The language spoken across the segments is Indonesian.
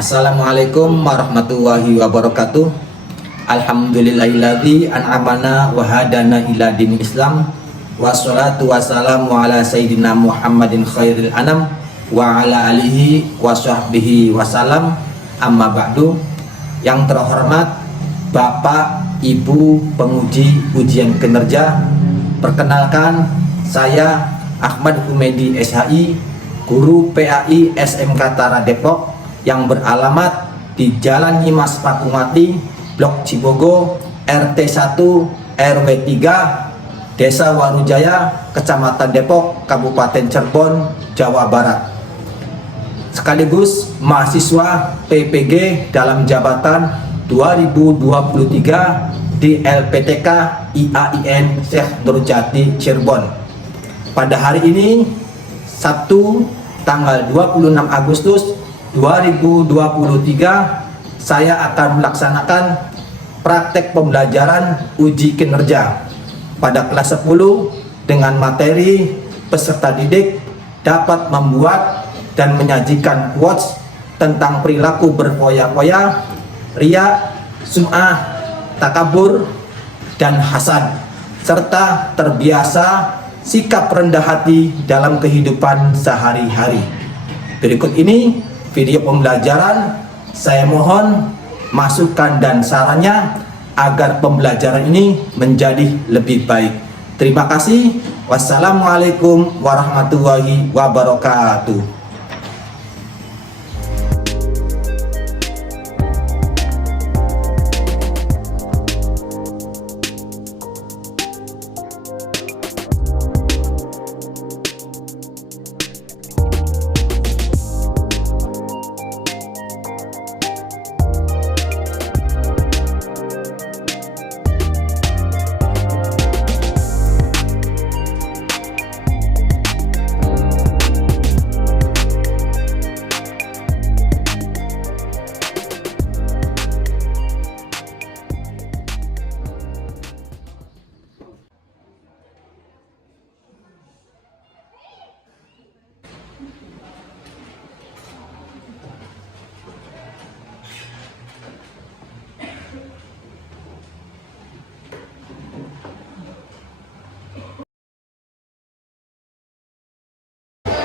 Assalamualaikum warahmatullahi wabarakatuh. Alhamdulillahilladzi an'amana wa hadana ila dinil Islam. Wassalatu wassalamu ala sayyidina Muhammadin khairil anam wa ala alihi wa sahbihi wasalam. Amma ba'du. Yang terhormat Bapak Ibu penguji ujian kinerja, perkenalkan saya Ahmad Humedi SHI, guru PAI SMK Tara Depok yang beralamat di Jalan Nyimas Pakungati, Blok Cibogo, RT 1 RW 3, Desa Warujaya, Kecamatan Depok, Kabupaten Cirebon, Jawa Barat. Sekaligus mahasiswa PPG dalam jabatan 2023 di LPTK IAIN Syekh Nurjati Cirebon. Pada hari ini, Sabtu, tanggal 26 Agustus 2023, saya akan melaksanakan praktek pembelajaran uji kinerja pada kelas 10 dengan materi peserta didik dapat membuat dan menyajikan quotes tentang perilaku berfoya-foya, riya, sum'ah, takabur, dan hasad, serta terbiasa sikap rendah hati dalam kehidupan sehari-hari. Berikut ini video pembelajaran. Saya mohon masukan dan sarannya agar pembelajaran ini menjadi lebih baik. Terima kasih. Wassalamualaikum warahmatullahi wabarakatuh.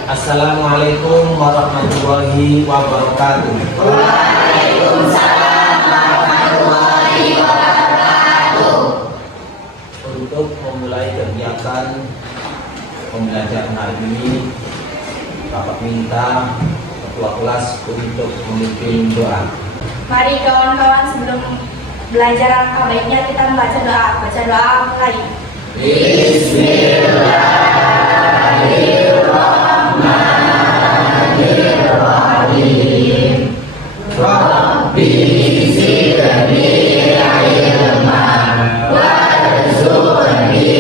Assalamualaikum warahmatullahi wabarakatuh. Waalaikumsalam warahmatullahi wabarakatuh. Untuk memulai kegiatan pembelajaran hari ini, Bapak minta ketua kelas untuk memimpin doa. Mari kawan-kawan, sebelum belajar alangkah baiknya kita membaca doa. Baca doa mulai. Bismillahirrahmanirrahim. Rabbi zidni ilman warzuqni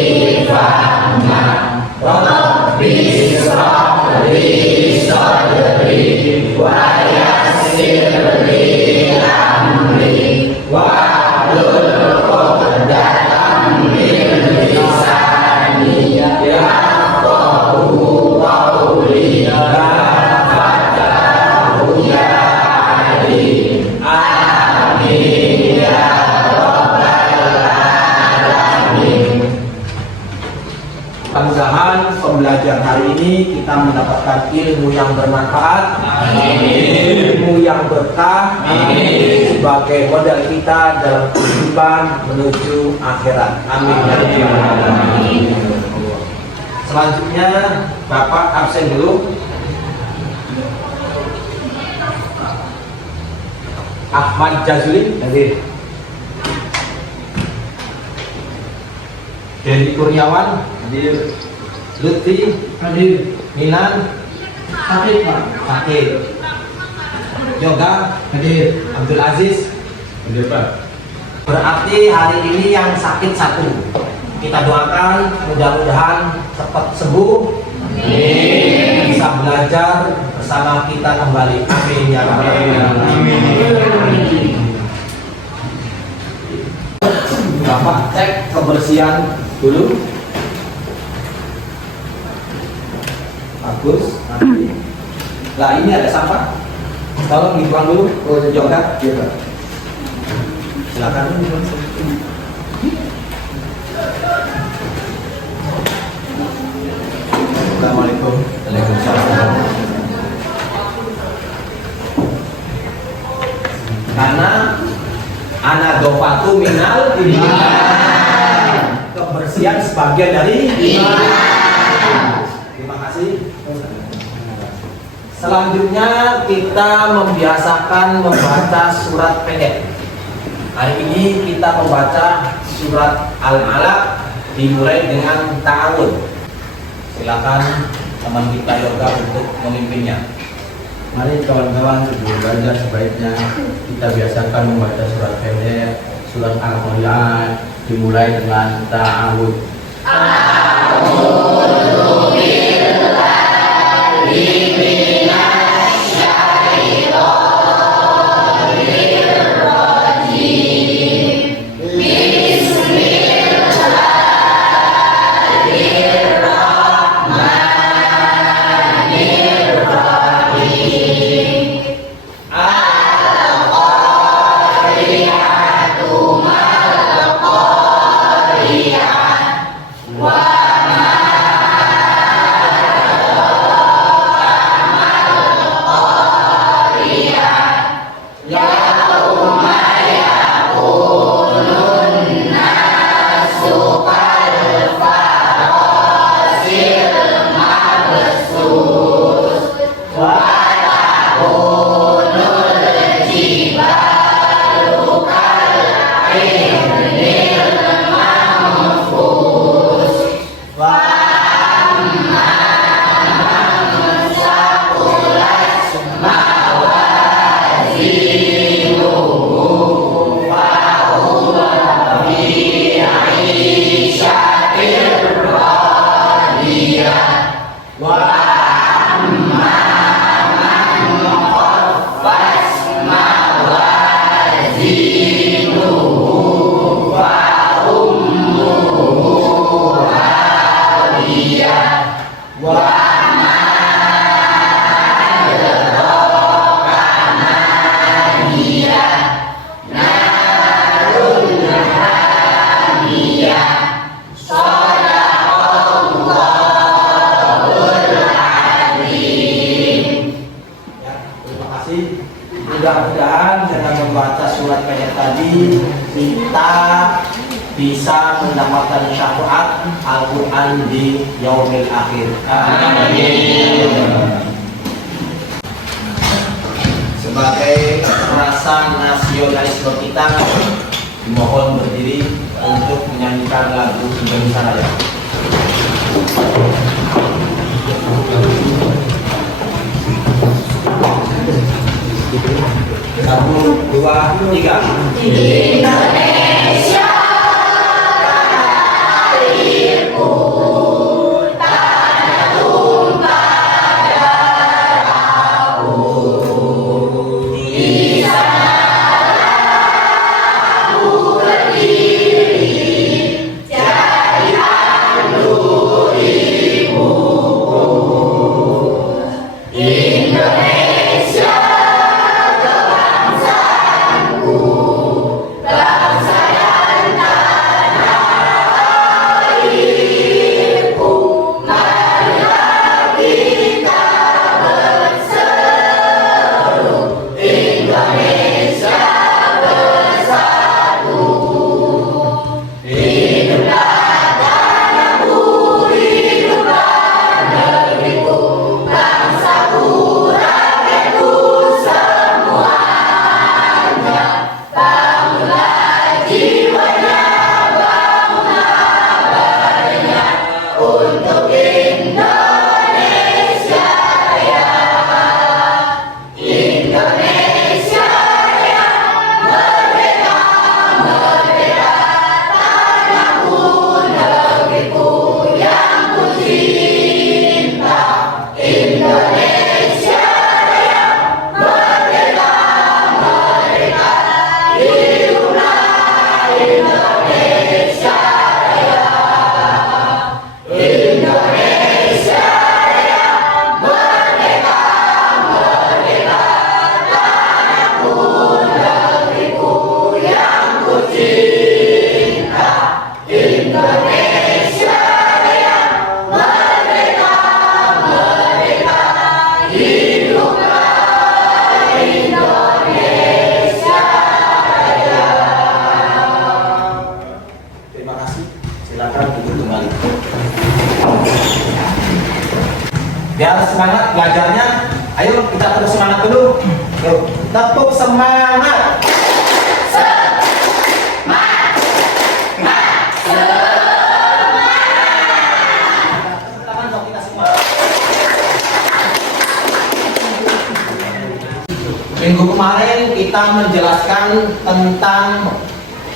fahman. Rabbi ishrah li sadri wa yassir li amri wahlul 'uqdatam min lisani yafqahu qawli. Amin ya rabbal alamin. Mudah-mudahan pembelajaran hari ini kita mendapatkan ilmu yang bermanfaat, ilmu yang berkah, sebagai modal kita dalam kehidupan menuju akhirat. Amin. Selanjutnya Bapak absen dulu. Ahmad Jazuli hadir. Dedi Kurniawan hadir. Lutfi hadir. Minan hadir. Hadir. Yoga hadir. Abdul Aziz hadir, Pak. Berarti hari ini yang sakit satu. Kita doakan mudah-mudahan cepat sembuh. Amin. Bisa belajar bersama kita kembali. Amin ya rabbal alamin. Bapak cek kebersihan dulu. Bagus. Nah ini ada sampah. Tolong dibuang dulu. Oh, Yoga. Iya. Silakan. Assalamualaikum. Waalaikumsalam. Karena anak dopatu minal iman. Kebersihan sebagian dari iman. Terima kasih. Selanjutnya kita membiasakan membaca surat pendek. Hari ini kita membaca surat Al-Alaq dimulai dengan ta'awun. Silakan teman kita Yoga untuk memimpinnya. Mari kawan-kawan sebelum belajar sebaiknya kita biasakan membaca surat pendek, surat Al-Qur'an dimulai dengan ta'awud. Mudah-mudahan dengan membaca surat pendek tadi kita bisa mendapatkan syafaat Al-Quran di yaumil akhir. Amin. Sebagai rasa nasionalisme kita, dimohon berdiri untuk menyanyikan lagu Indonesia Raya. 1, 2, 3. Indonesia airku, tanah tumpah darahku. Di sana aku berdiri, jadi anduk ibuku. Indonesia, bangsa Biar semangat belajarnya. Ayo kita terus semangat dulu. Yuk, tepuk semangat. Tangan dong kita semua. Minggu kemarin kita menjelaskan tentang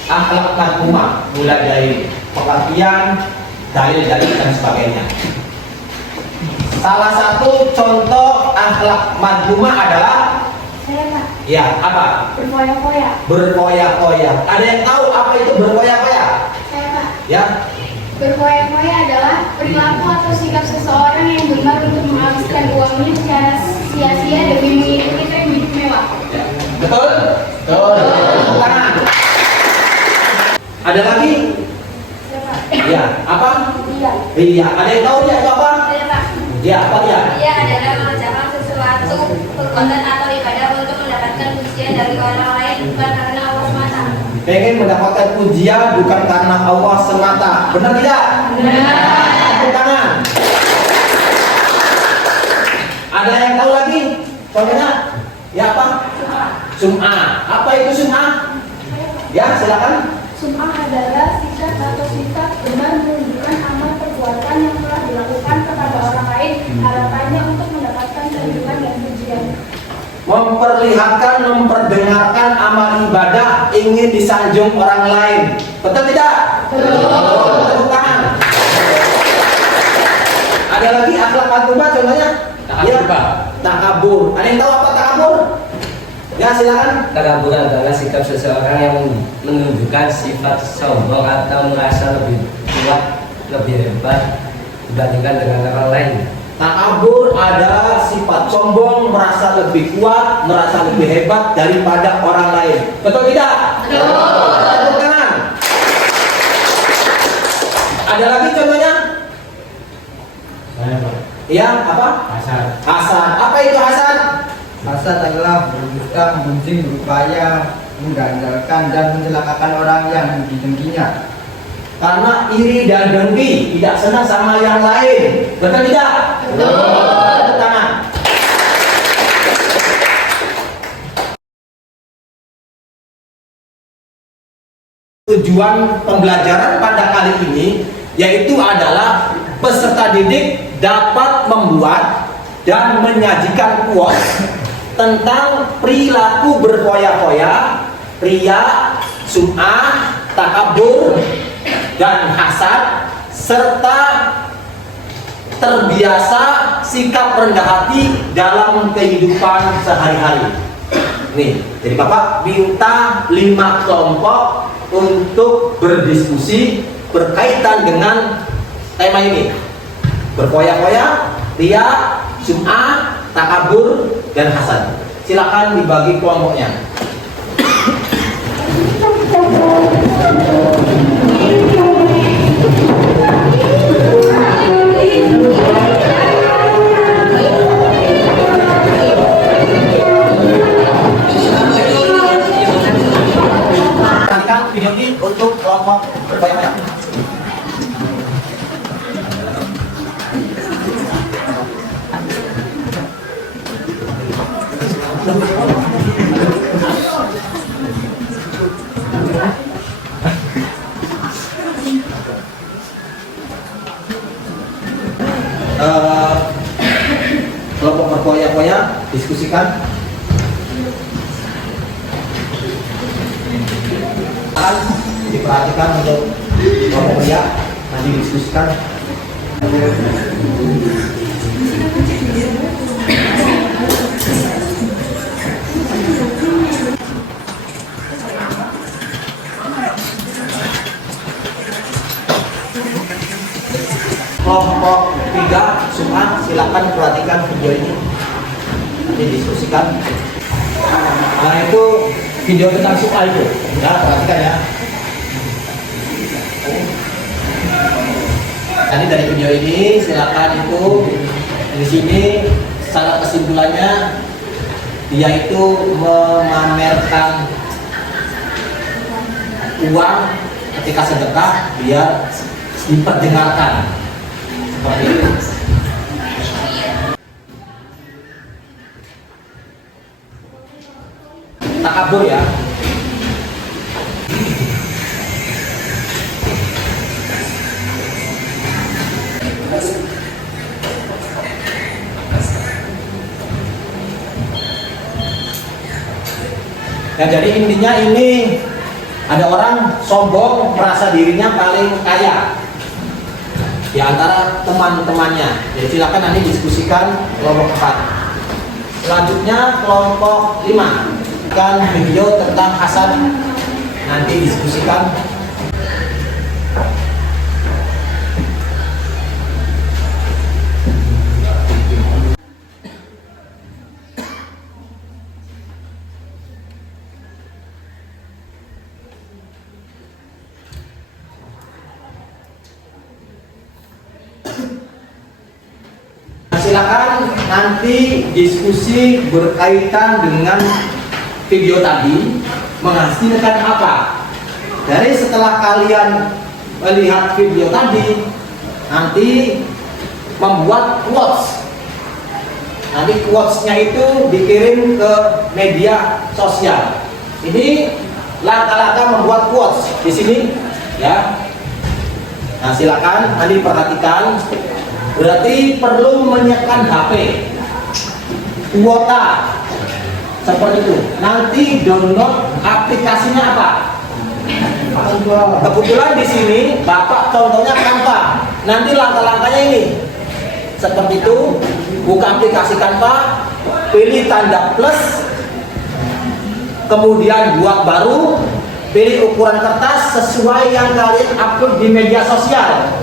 akhlak marhumah, mulai dari pengertian, dalil-dalil dan sebagainya. Salah satu contoh akhlak marhumah adalah Saya Pak, ya apa? berfoya-foya. Berfoya-foya. Ada yang tahu apa itu berfoya-foya? Saya Pak, Ya, berfoya-foya adalah perilaku atau sikap seseorang yang gemar untuk menghabiskan uangnya secara sia-sia demi mengikuti tren hidup mewah. ya. Betul? Betul. Tepuk tangan. Ada lagi? Saya Pak, Ya, apa? iya. Iya. Ada yang tahu dia itu apa? Saya Pak, Ya, apa dia? dia adalah mengerjakan sesuatu perbuatan atau ibadah untuk mendapatkan pujian dari orang lain bukan karena Allah semata. Pengen mendapatkan pujian bukan karena Allah semata. Benar tidak? Benar. Tepuk tangan. Ada yang tahu lagi? Contohnya? Ya apa? Sum'ah. Apa itu sum'ah? Ya, silakan. Sum'ah adalah sikap atau sifat benar menunjukkan amal perbuatan yang telah dilakukan kepada orang lain, harapannya untuk mendapatkan kehidupan dan pujian. Memperlihatkan, memperdengarkan amal ibadah ingin disanjung orang lain. Betul tidak? Betul. Tepuk tangan. Ada lagi akhlak marhumah contohnya? Takabur, Pak. Takabur. Ada yang tahu apa takabur? Ya, silakan. Takabur adalah sikap seseorang yang menunjukkan sifat sombong atau merasa lebih kuat, lebih hebat dibandingkan dengan orang lain. Takabur adalah sifat sombong, merasa lebih kuat, merasa lebih hebat daripada orang lain. Betul tidak? Betul. Tepuk tangan. Ada lagi contohnya? Saya Pak. Ya, apa? Hasan. Hasan. Apa itu Hasan? Hasad adalah berdusta, gunjing, berupaya mengandalkan dan mencelakakan orang yang didengkinya. Karena iri dan dengki, tidak senang sama yang lain. Betul tidak? Betul. Tepuk tangan. Tujuan pembelajaran pada kali ini yaitu adalah peserta didik dapat membuat dan menyajikan kuos tentang perilaku berfoya-foya, riya, sum'ah, takabur, dan hasad, serta terbiasa sikap rendah hati dalam kehidupan sehari-hari. Nih, jadi Bapak minta 5 kelompok untuk berdiskusi berkaitan dengan tema ini. Berfoya-foya, riya, sum'ah, takabur, dan hasad. Silakan dibagi kelompoknya. Silakan video ini untuk kelompok berfoya-foya. Kelompok berfoya-foya diskusikan. Diperhatikan untuk kelompok pria nanti diskusikan. Kelompok 3 Sum'ah, silakan perhatikan video ini nanti diskusikan. Nah, itu video tentang Sum'ah itu ya, perhatikan ya. Tadi dari video ini silakan itu di sini secara kesimpulannya dia itu memamerkan uang ketika sedekah biar diperdengarkan seperti itu. kabur ya. Ya, jadi intinya ini ada orang sombong merasa dirinya paling kaya di antara teman-temannya. Jadi silakan nanti diskusikan kelompok 4. Selanjutnya kelompok 5 kan video tentang hasad, nanti diskusikan. Silakan nanti diskusi berkaitan dengan video tadi menghasilkan apa. Dari setelah kalian melihat video tadi, nanti membuat quotes. Nanti quotes-nya itu dikirim ke media sosial. Ini langkah-langkah membuat quotes di sini ya. Nah, silakan nanti perhatikan. Berarti perlu menyiapkan HP, kuota, seperti itu. Nanti download aplikasinya apa? Kebetulan di sini Bapak contohnya Canva. Nanti langkah-langkahnya ini, seperti itu. Buka aplikasi Canva, pilih tanda plus, kemudian buat baru, pilih ukuran kertas sesuai yang kalian upload di media sosial.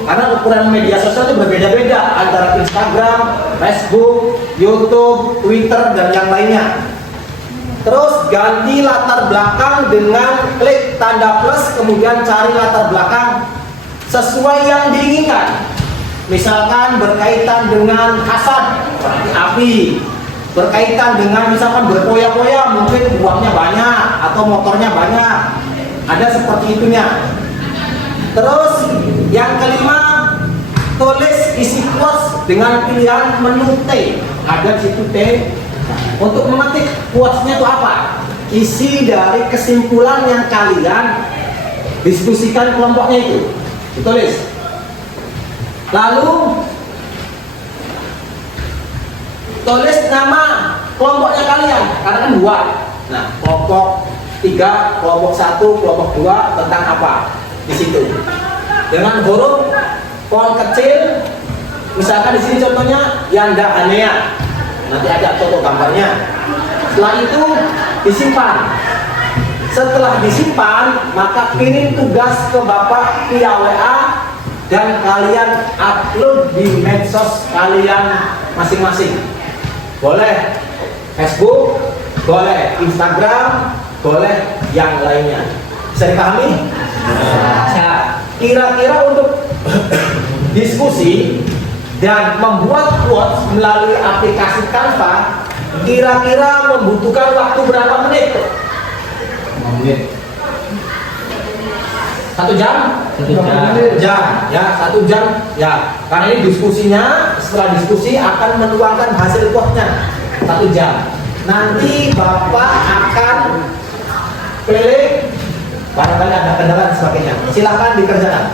Karena ukuran media sosial itu berbeda-beda antara Instagram, Facebook, YouTube, Twitter, dan yang lainnya. Terus ganti latar belakang dengan klik tanda plus, kemudian cari latar belakang sesuai yang diinginkan. Misalkan berkaitan dengan hasad, berarti api. Berkaitan dengan misalkan berpoya-poya, mungkin uangnya banyak atau motornya banyak. Ada seperti itunya. Terus yang kelima, tulis isi quotes dengan pilihan menu T. Ada di situ T. Untuk mengetik quotes-nya itu apa? Isi dari kesimpulan yang kalian diskusikan kelompoknya itu. Ditulis. Lalu tulis nama kelompoknya kalian, karena kan 2. Nah, kelompok 3, kelompok 1, kelompok 2 tentang apa? Di situ dengan huruf font kecil, misalkan di sini contohnya Yanda Hanea, nanti ada contoh gambarnya. Setelah itu disimpan. Setelah disimpan, maka kirim tugas ke Bapak via WA dan kalian upload di medsos kalian masing-masing. Boleh Facebook, boleh Instagram, boleh yang lainnya. Bisa dipahami? Kira-kira untuk diskusi dan membuat quotes melalui aplikasi Canva, kira-kira membutuhkan waktu berapa menit? 5 menit. 1 jam? 1 jam ya, 1 jam ya. Karena ini diskusinya, setelah diskusi akan menuangkan hasil quotes-nya 1 jam. Nanti Bapak akan pilih, barangkali ada kendala dan sebagainya. Silakan dikerjakan.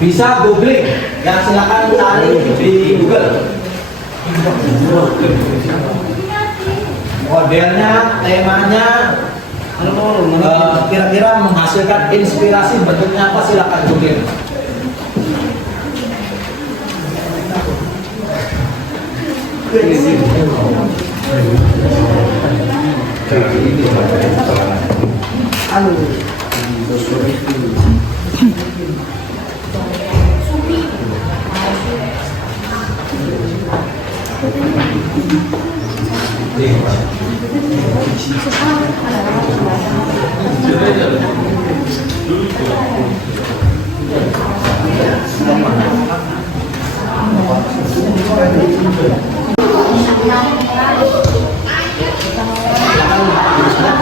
Bisa googling, ya silakan cari di Google. Modelnya, temanya, kira-kira menghasilkan inspirasi bentuknya apa, silakan googling.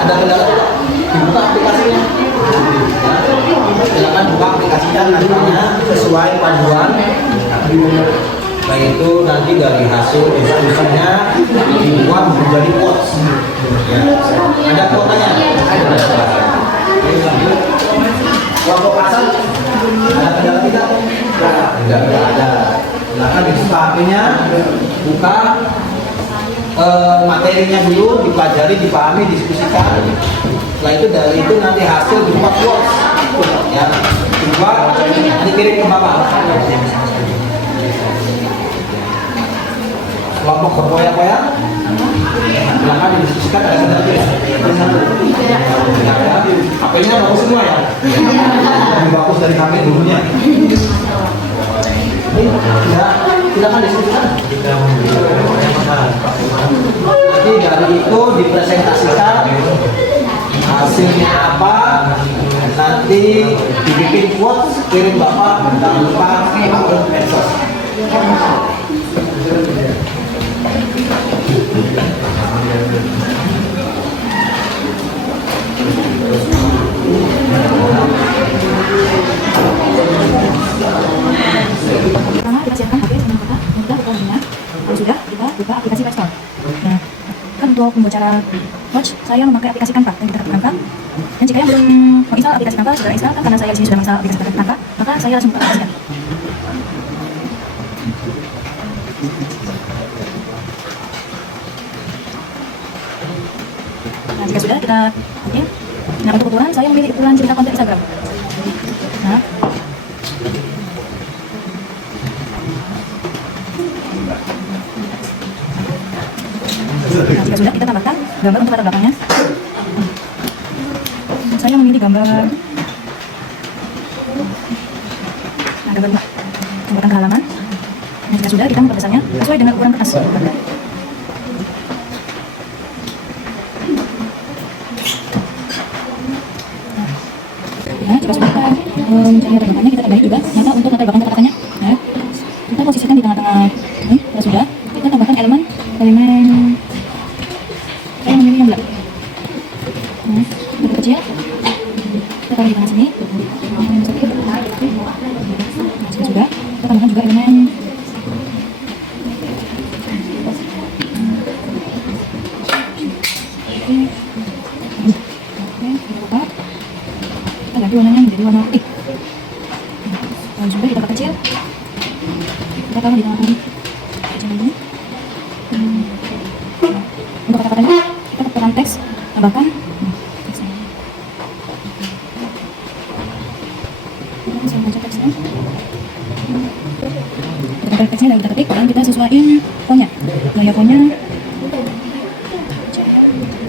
Ada kendala tidak? Dibuka aplikasinya. silakan buka aplikasikan nantinya sesuai panduan. Baik itu nanti dari hasil diskusinya dibuat menjadi quotes. Ya. Ada kuotanya? Kelompok pasal ada kendala tidak? Tidak ada. Silakan dibuka HP-nya, buka materinya dulu, dipelajari, dipahami, diskusikan. Setelah itu dari itu nanti hasil dibuat quotes. Ya, dibuat nanti kirim ke Bapak. Kelompok berkoyak-koyak, silakan didiskusikan, ada kendala tidak? HP-nya bagus semua ya? Lebih bagus dari kami dulunya. Ya, silakan diskusikan. Nanti dari itu dipresentasikan hasilnya apa, nanti dibikin quotes, kirim Bapak, jangan lupa upload medsos. Pertama kita siapkan HP sama kota, mudah kita dengar. Kalau sudah, kita buka aplikasi Play Store. Nah, kan untuk membuat cara watch, saya memakai aplikasi Canva dan kita tekan Canva. Dan jika yang belum menginstal aplikasi Canva, sudah install kan karena saya di sini sudah menginstal aplikasi Canva, maka saya langsung buka aplikasinya. Nah, jika sudah kita login. Nah, untuk ukuran saya memilih ukuran cerita konten Instagram. Nah, jika sudah kita tambahkan gambar untuk latar belakangnya. Saya memilih gambar gambar rumah, gambar tangga halaman. Dan jika sudah kita memperbesarnya sesuai dengan ukuran kertas. Nah, jika sudah kita mencari latar belakangnya, kita tambahin juga nyata untuk latar belakang kata-katanya. Nah, kita posisikan di tengah-tengah ini. Jika sudah, kita tambahkan elemen saya memilih yang bulat. Nah, lebih kecil. Kita taruh di tengah sini. Nah, jika sudah, kita tambahkan juga elemen ganti warnanya menjadi warna putih. Kalau sudah kita kecil, kita taruh di tengah tadi. Kecil dulu. Untuk kata-katanya, kita tekan teks, tambahkan teksnya. Kita bisa membaca teksnya. Kita tekan teksnya dan kita ketik, dan kita sesuaiin fontnya. Gaya fontnya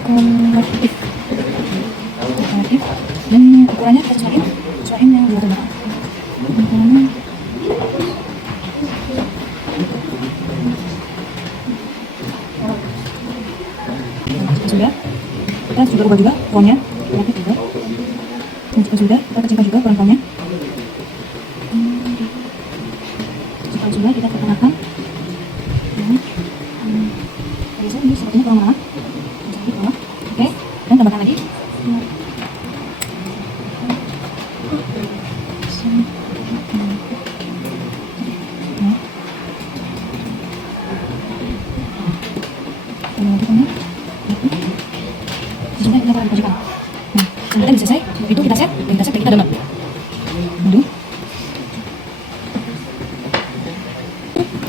konvertif. Dan ukurannya kita sesuaiin yang di latar belakang. Ukurannya sudah, kita juga ubah juga fontnya, kreatif juga. Dan jika sudah, kita kecilkan juga ukuran fontnya. Jika sudah, kita pertengahkan. Biasa ini sepertinya kurang lama. Oke, dan tambahkan lagi. Sudah kita taruh di pojokan. Nah, sampai tadi selesai, itu kita set, dan kita download. Aduh.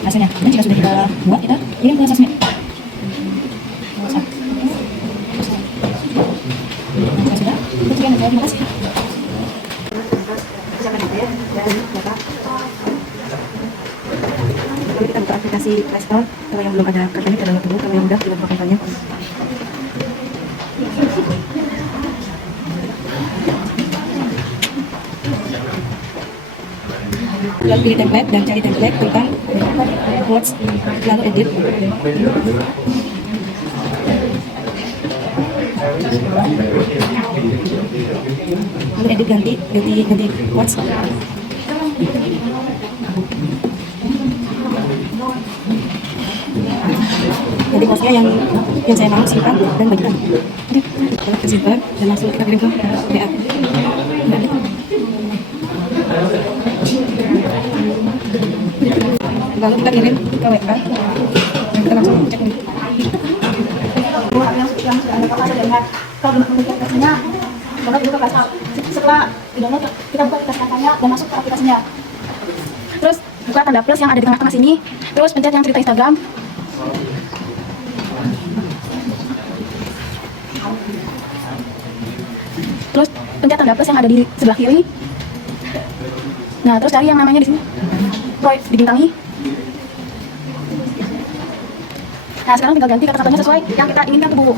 Hasilnya. Dan jika sudah kita buat, kita kirim ke sosmed. WhatsApp. Nah, jika sudah, itu sekian saja. Terima kasih. Lalu kita buka aplikasi Play Store. Kalau yang belum ada kartunya, kita download dulu. Kalau yang udah, kita buka kartunya. Lalu pilih template dan cari template, tekan words, lalu edit. Lalu edit ganti words. Jadi wordsnya yang saya mau simpan dan bagikan. Kita simpan dan langsung kita kirim ke WA. Lalu kita kirim ke WA dan kita langsung cek ini. Yang sudah ada kapasitas dengan kalau belum memiliki aplikasinya, download dulu ke WhatsApp. Setelah download, kita buka aplikasi kampanye dan masuk ke aplikasinya. Terus buka tanda plus yang ada di tengah-tengah sini. Terus pencet yang cerita Instagram. Terus pencet tanda plus yang ada di sebelah kiri. Nah, terus cari yang namanya di sini. Roy, dibintangi. Nah, sekarang tinggal ganti kata satunya sesuai yang kita inginkan tuh, Bu.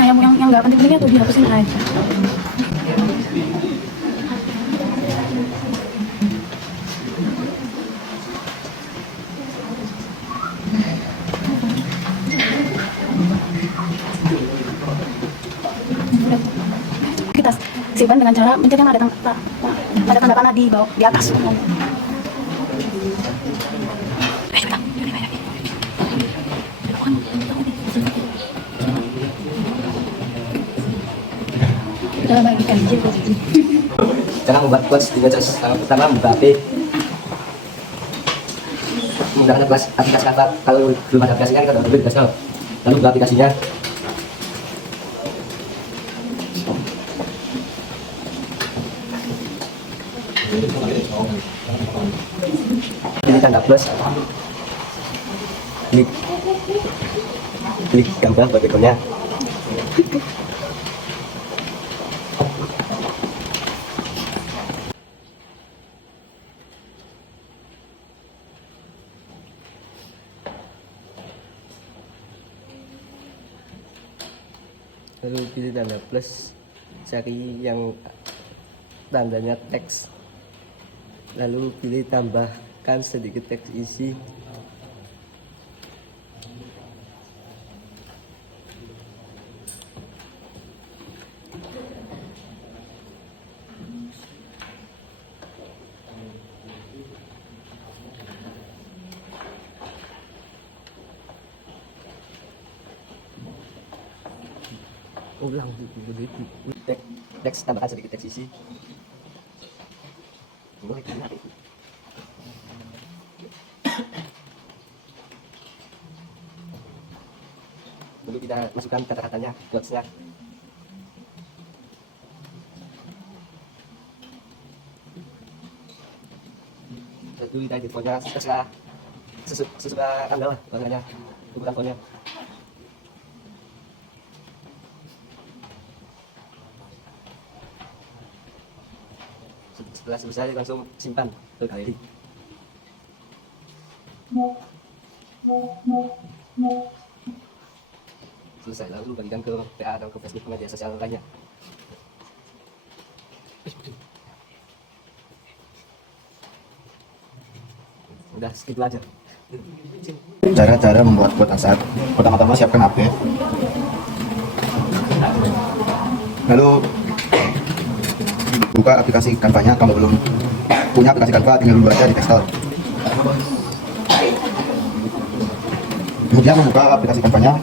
Nah, yang nggak penting-pentingnya tuh dihapusin aja. Kita simpan dengan cara mencet yang ada tanda panah di bawah, di atas. Cara bagikan Cara membuat quotes dengan cara pertama membuka HP, menggunakan aplikasi Canva. Kalau belum ada aplikasinya kita download aplikasi, lalu buka aplikasinya. Pilih tanda plus, klik gambar buat backgroundnya. Lalu pilih tanda plus, cari yang tandanya teks, lalu pilih tambahkan sedikit teks isi. Ulang teks, tambahkan sedikit teks isi. Lalu kita masukkan kata-katanya, quotes-nya. Lalu kita edit fontnya sesuai Anda lah, warnanya, ukuran fontnya. Setelah selesai langsung simpan ke galeri. Selesai lalu bagikan ke PA atau ke Facebook, media sosial lainnya. Udah segitu aja. Cara-cara membuat quote asal. Pertama-tama siapkan HP. Lalu buka aplikasi Canva-nya. Kalau belum punya aplikasi Canva, tinggal dulu aja di install. Kemudian membuka aplikasi Canva-nya.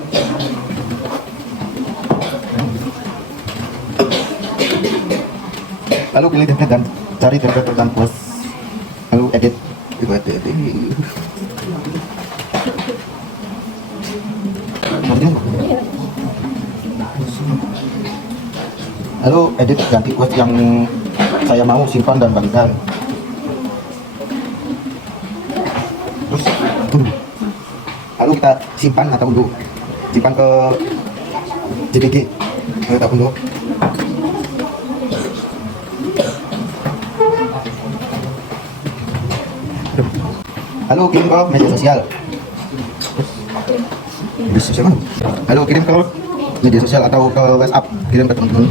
Lalu pilih template dan cari template dan post. Lalu edit. Lalu edit, ganti quote yang saya mau, simpan dan bagikan. Terus lalu kita simpan atau unduh. Simpan ke JPG atau unduh. Lalu kirim ke media sosial. Lalu kirim ke media sosial atau ke WhatsApp, kirim ke teman-teman.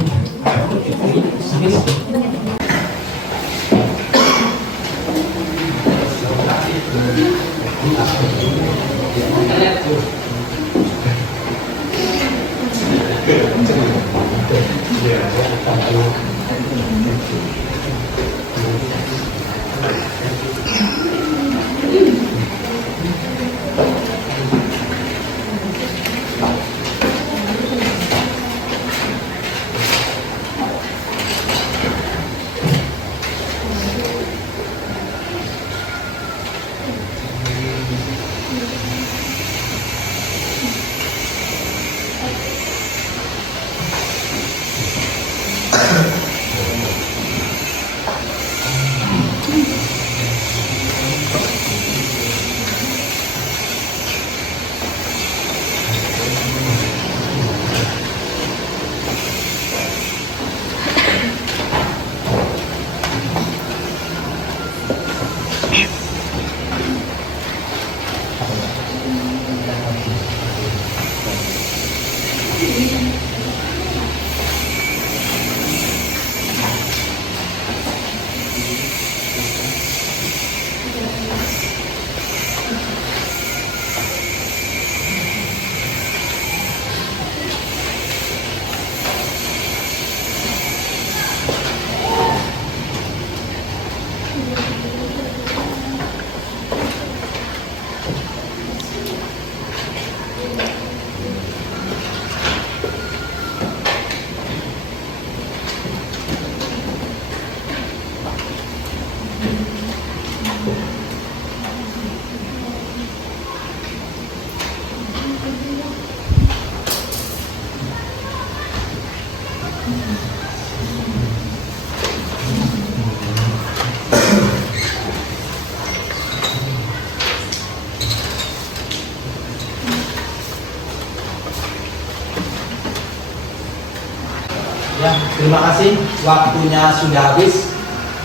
Ya, terima kasih. Waktunya sudah habis.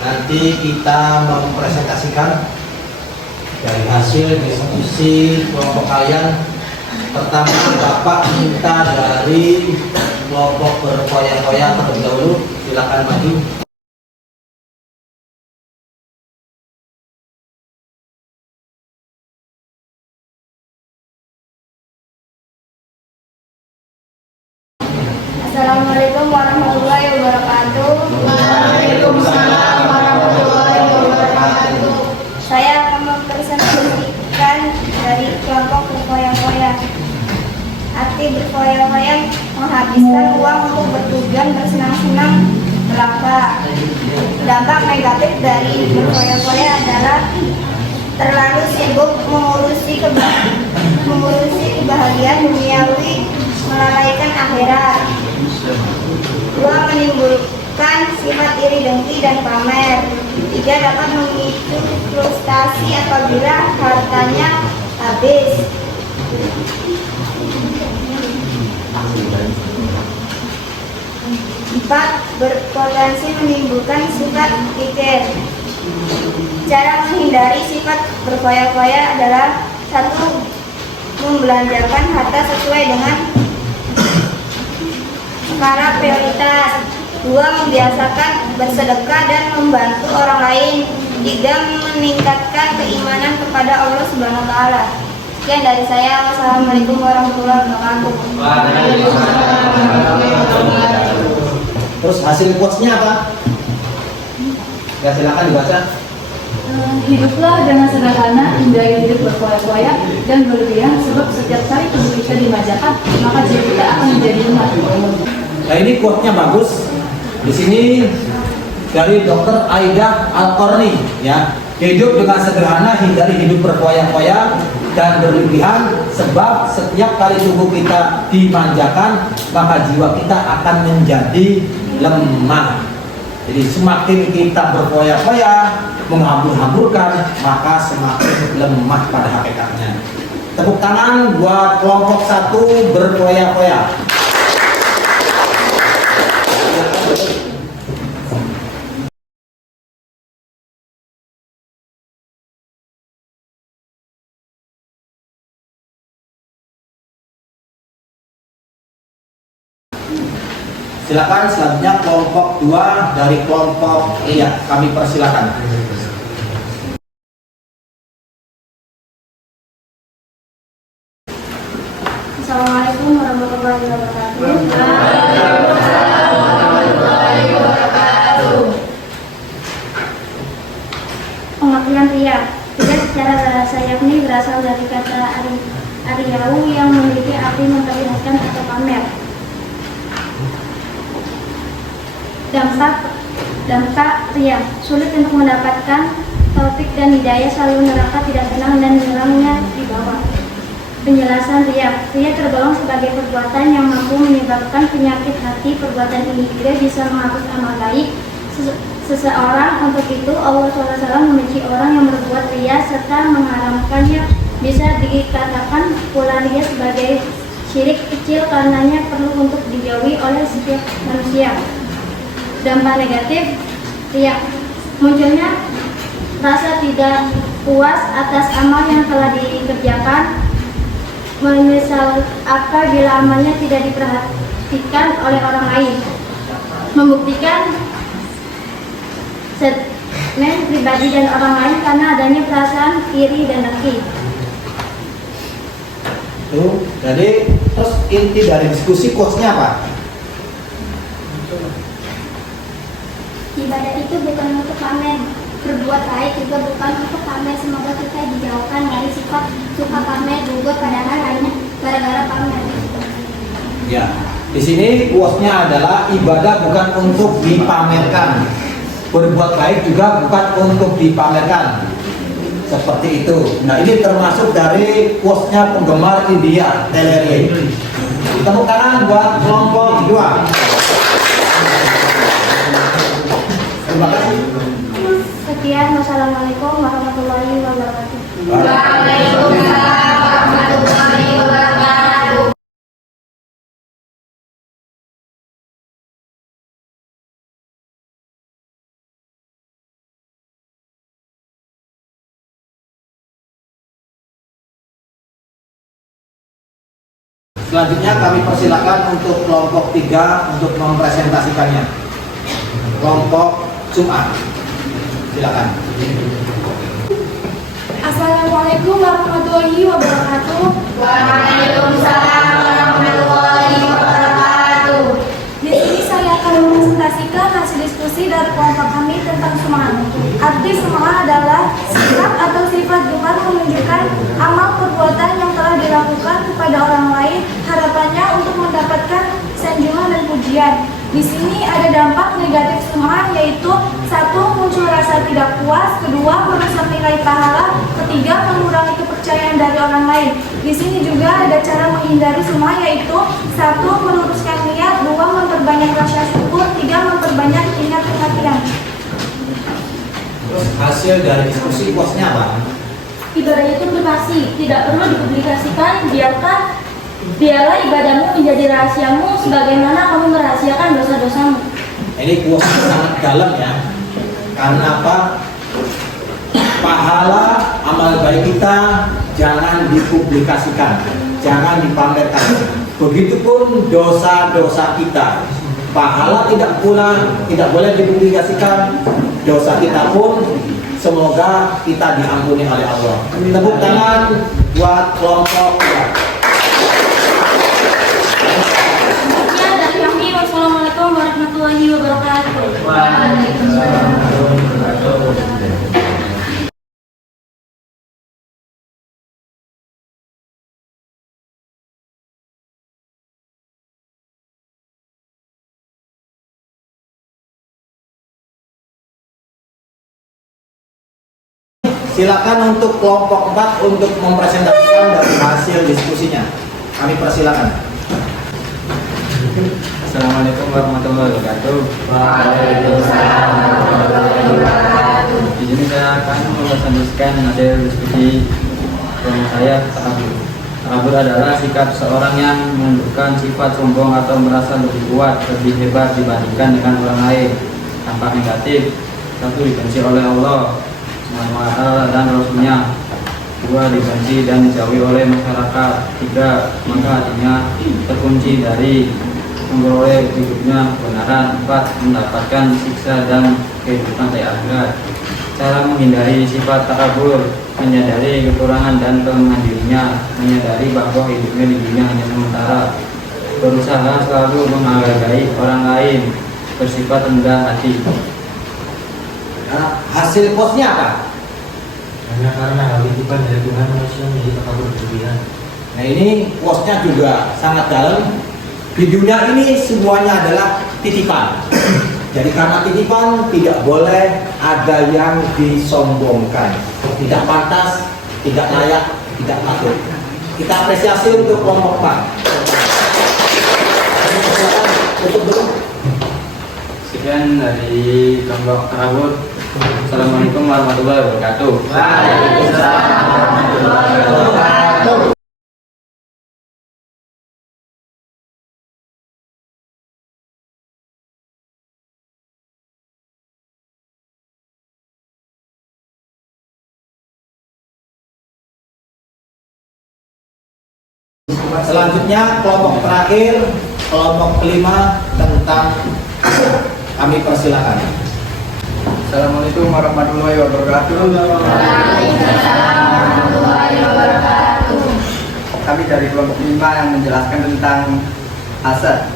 Nanti kita mempresentasikan dari hasil diskusi kelompok kalian. Pertama, Bapak minta dari kelompok berfoya-foya terlebih dahulu. Silakan maju. Assalamualaikum warahmatullahi wabarakatuh. Waalaikumsalam warahmatullahi wabarakatuh. Saya akan mempresentasikan dari kelompok berfoya-foya. Arti berfoya-foya menghabiskan uang untuk bertujuan bersenang-senang belaka. Dampak negatif dari berfoya-foya adalah terlalu sibuk mengurusi kebahagiaan duniawi, melalaikan akhirat. Dua, menimbulkan sifat iri dengki dan pamer. Tiga, dapat memicu frustasi apabila hartanya habis. Empat, berpotensi menimbulkan sifat kikir. Cara menghindari sifat berfoya-foya adalah: satu, membelanjakan harta sesuai dengan skala prioritas. Dua, membiasakan bersedekah dan membantu orang lain. Tiga, meningkatkan keimanan kepada Allah Subhanahu wa taala. Sekian dari saya. Wassalamualaikum warahmatullahi wabarakatuh. Terus hasil quotes-nya apa? Ya, silakan dibaca. Hiduplah dengan sederhana, hindari hidup berfoya-foya dan berlebihan, sebab setiap kali tubuh kita dimanjakan, maka jiwa kita akan menjadi lemah. Nah, ini quote-nya bagus. Di sini dari Dr. Aida Al-Qarni, ya. Hidup dengan sederhana, hindari hidup berfoya-foya dan berlebihan, sebab setiap kali tubuh kita dimanjakan, maka jiwa kita akan menjadi lemah. Jadi semakin kita berfoya-foya, menghambur-hamburkan, maka semakin lemah pada hakikatnya. Tepuk tangan buat kelompok 1 berfoya-foya. Silakan selanjutnya kelompok 2 dari kelompok Ria, kami persilakan. Assalamualaikum warahmatullahi wabarakatuh. Pengertian ria. Ria secara bahasa yakni berasal dari kata Ariau yang memiliki arti memperlihatkan atau pamer. Dampak ria. Sulit untuk mendapatkan taufik dan hidayah, selalu neraka, tidak tenang dan hilangnya di bawah. Penjelasan ria. Ria tergolong sebagai perbuatan yang mampu menyebabkan penyakit hati. Perbuatan ini juga bisa menghapus amal baik seseorang. Untuk itu Allah SWT membenci orang yang berbuat ria serta mengharamkannya. Bisa dikatakan pula ria sebagai syirik kecil karenanya perlu untuk dijauhi oleh setiap manusia. Dampak negatif ria. Munculnya rasa tidak puas atas amal yang telah dikerjakan, menyesal apabila amalnya tidak diperhatikan oleh orang lain, membuktikan statement pribadi dan orang lain karena adanya perasaan iri dan dengki. Tuh, jadi terus inti dari diskusi quotes-nya apa? Ibadah itu bukan untuk pamer, berbuat baik juga bukan untuk pamer. Semoga kita dijauhkan dari sifat suka pamer, gugur padahal lainnya gara-gara pamer. Ya, di sini quotes-nya adalah ibadah bukan untuk dipamerkan, berbuat baik juga bukan untuk dipamerkan. Seperti itu. Nah, ini termasuk dari quotes-nya penggemar India, Teleria. Tepuk tangan buat kelompok 2. Terima kasih. Sekian, wassalamualaikum warahmatullahi wabarakatuh. Waalaikumsalam warahmatullahi wabarakatuh. Selanjutnya kami persilakan untuk kelompok 3 untuk mempresentasikannya. Kelompok Jum'ah. Silakan. Assalamualaikum warahmatullahi wabarakatuh. Waalaikumsalam warahmatullahi wabarakatuh. Di sini saya akan mempresentasikan hasil diskusi dari kelompok kami tentang sumaah. Arti sumaah adalah sikap atau sifat Tuhan menunjukkan amal perbuatan yang telah dilakukan kepada orang lain, harapannya untuk mendapatkan sanjungan dan pujian. Di sini ada dampak negatif sumaah, yaitu 1. Muncul rasa tidak puas, 2. Merusak nilai pahala, 3. Mengurangi kepercayaan dari orang lain. Di sini juga ada cara menghindari sumaah, yaitu 1. Meluruskan niat, 2. Memperbanyak rasa syukur, 3. Memperbanyak ingat perhatian. Terus hasil dari diskusi quotes-nya apa? Ibadah itu privasi, tidak perlu dipublikasikan. Biarlah ibadahmu menjadi rahasiamu, sebagaimana kamu merahasiakan dosa-dosamu. Ini quotes sangat dalam ya. Karena apa? Pahala amal baik kita jangan dipublikasikan, jangan dipamerkan. Begitupun dosa-dosa kita, pahala tidak boleh dipublikasikan. Dosa kita pun semoga kita diampuni oleh Allah. Tepuk tangan buat kelompok 2. Sekian dari kami. Wassalamualaikum warahmatullahi wabarakatuh. Waalaikumsalam warahmatullahi wabarakatuh. Silakan untuk kelompok 4 untuk mempresentasikan dari hasil diskusinya. Kami persilakan. Assalamualaikum warahmatullahi wabarakatuh. Waalaikumsalam warahmatullahi wabarakatuh. Di sini saya akan mempresentasikan hasil diskusi kelompok saya takabur. Takabur adalah sikap seorang yang menunjukkan sifat sombong atau merasa lebih kuat, lebih hebat dibandingkan dengan orang lain. Dampak negatif: 1. Dibenci oleh Allah SWT dan Rasulnya. 2. Dibenci dan dijauhi oleh masyarakat. 3. Maka hatinya terkunci dari memperoleh hidupnya kebenaran. 4. Mendapatkan siksa dan kehidupan di akhirat. Cara menghindari sifat takabur: menyadari kekurangan dan kelemahan dirinya, menyadari bahwa hidupnya di dunia hanya sementara, berusaha selalu menghargai orang lain, bersifat rendah hati. Nah, hasil posnya apa? Hanya karena hal itu kan dari Tuhan manusia menjadi takabur berlebihan. Nah, ini posnya juga sangat dalam. Di dunia ini semuanya adalah titipan. Jadi karena titipan tidak boleh ada yang disombongkan. Tidak pantas, tidak layak, tidak patut. Kita apresiasi untuk kelompok Pak. Tutup dulu. Sekian dari kelompok takabur. Assalamualaikum warahmatullahi wabarakatuh. Waalaikumsalam warahmatullahi wabarakatuh. Selanjutnya kelompok terakhir, kelompok kelima tentang kami persilakan. Assalamualaikum warahmatullahi wabarakatuh. Waalaikumsalam warahmatullahi wabarakatuh. Kami dari kelompok 5 yang menjelaskan tentang hasad.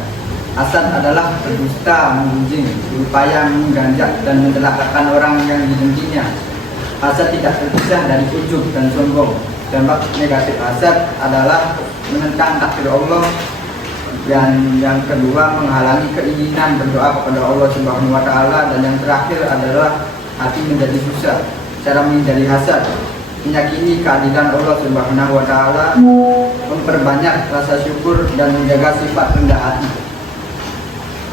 Hasad adalah berdusta, menggunjing, berupaya mengganjak dan mencelakakan orang yang didengkinya. Hasad tidak terpisah dari ujub dan sombong. Dampak negatif hasad adalah menentang takdir Allah, dan yang kedua menghalangi keinginan berdoa kepada Allah Subhanahu wa taala, dan yang terakhir adalah hati menjadi susah. Cara menghindari hasad: meyakini keadilan Allah Subhanahu wa taala, memperbanyak rasa syukur dan menjaga sifat rendah hati.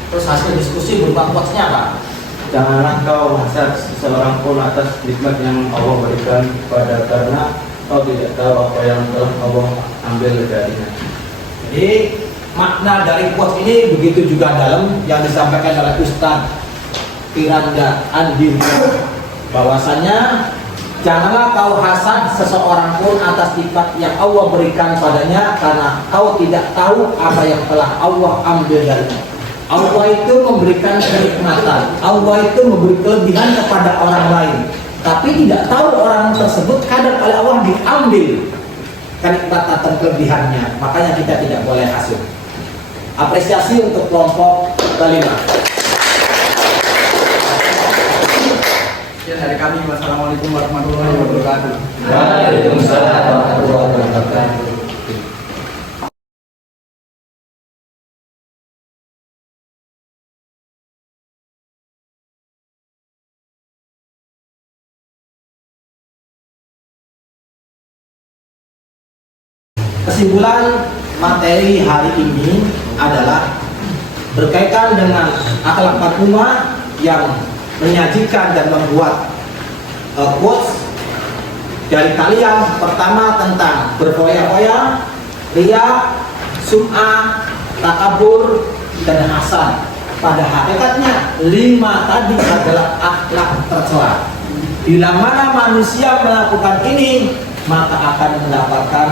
Terus hasil diskusi berupa quotes-nya apa? Janganlah kau hasad seseorang pun atas nikmat yang Allah berikan kepada, karena kau tidak tahu apa yang telah Allah ambil darinya. Jadi makna dari quotes ini begitu juga dalam yang disampaikan oleh Ustaz Piranda Andi, bahwasanya janganlah kau hasad seseorang pun atas nikmat yang Allah berikan padanya, karena kau tidak tahu apa yang telah Allah ambil darinya. Allah itu memberikan kenikmatan, Allah itu memberi kelebihan kepada orang lain, tapi tidak tahu orang tersebut kadang oleh Allah diambil kenikmatan dan kelebihannya. Makanya kita tidak boleh hasud. Apresiasi untuk kelompok kelima. Sekian dari kami. Wassalamualaikum warahmatullahi wabarakatuh. Waalaikumsalam warahmatullahi wabarakatuh. Kesimpulan materi hari ini adalah berkaitan dengan akhlak Fatimah yang menyajikan dan membuat quotes dari kalian. Pertama tentang berfoya-foya, riya, sum'ah, takabur, dan hasad. Pada hakikatnya 5 tadi adalah akhlak tercela. Bila mana manusia melakukan ini, maka akan mendapatkan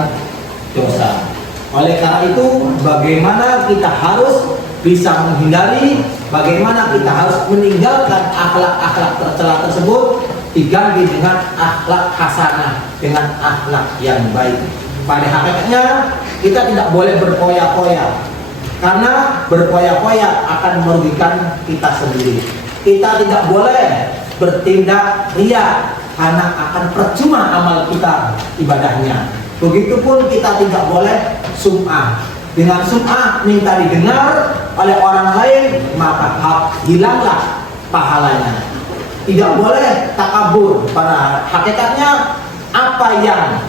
dosa. Oleh karena itu, bagaimana kita harus bisa menghindari, bagaimana kita harus meninggalkan akhlak-akhlak tercela tersebut, diganti dengan akhlak hasanah, dengan akhlak yang baik. Pada hakikatnya kita tidak boleh berfoya-foya, karena berfoya-foya akan merugikan kita sendiri. Kita tidak boleh bertindak riya, karena akan percuma amal kita ibadahnya. Begitupun kita tidak boleh sum'ah. Dengan sum'ah minta didengar oleh orang lain, maka hilanglah pahalanya. Tidak boleh takabur. Pada hakikatnya apa yang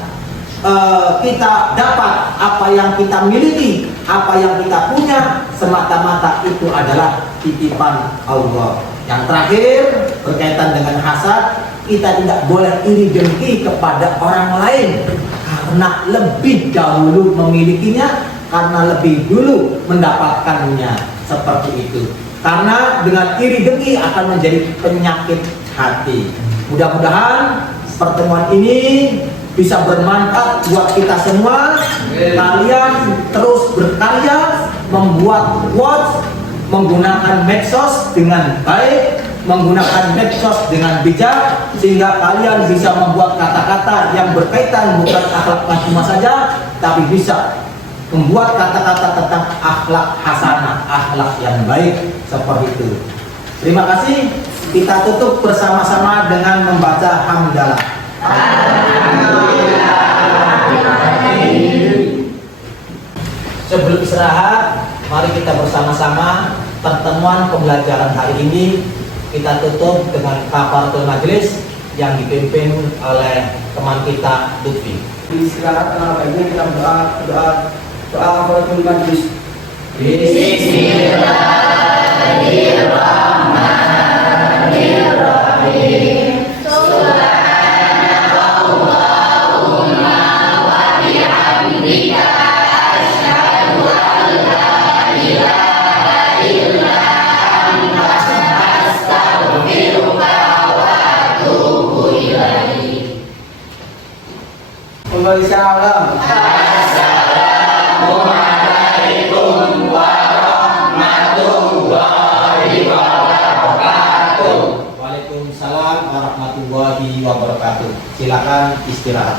kita dapat, apa yang kita miliki, apa yang kita punya, semata-mata itu adalah titipan Allah. Yang terakhir berkaitan dengan hasad, kita tidak boleh iri dengki kepada orang lain karena lebih dahulu memilikinya, karena lebih dulu mendapatkannya, seperti itu. Karena dengan iri dengki akan menjadi penyakit hati. Mudah-mudahan pertemuan ini bisa bermanfaat buat kita semua. Kalian terus berkarya, membuat quotes, menggunakan medsos dengan baik, menggunakan medsos dengan bijak, sehingga kalian bisa membuat kata-kata yang berkaitan bukan akhlak Fatimah saja, tapi bisa membuat kata-kata tentang akhlak hasanah, akhlak yang baik, seperti itu. Terima kasih. Kita tutup bersama-sama dengan membaca hamdalah. Sebelum istirahat, mari kita bersama-sama pertemuan pembelajaran hari ini kita tutup dengan kafaratul majelis yang dipimpin oleh teman kita Lutfi. Istirahat baiknya kita doa kafaratul majelis. Bismillahirrahmanirrahim. Subhanakallahumma wa bihamdika asyhadu an la ilaha illa anta astaghfiruka wa atubu ilaik. Kembali salam. Assalamualaikum warahmatullahi wabarakatuh. Waalaikumsalam warahmatullahi wabarakatuh. Silakan istirahat.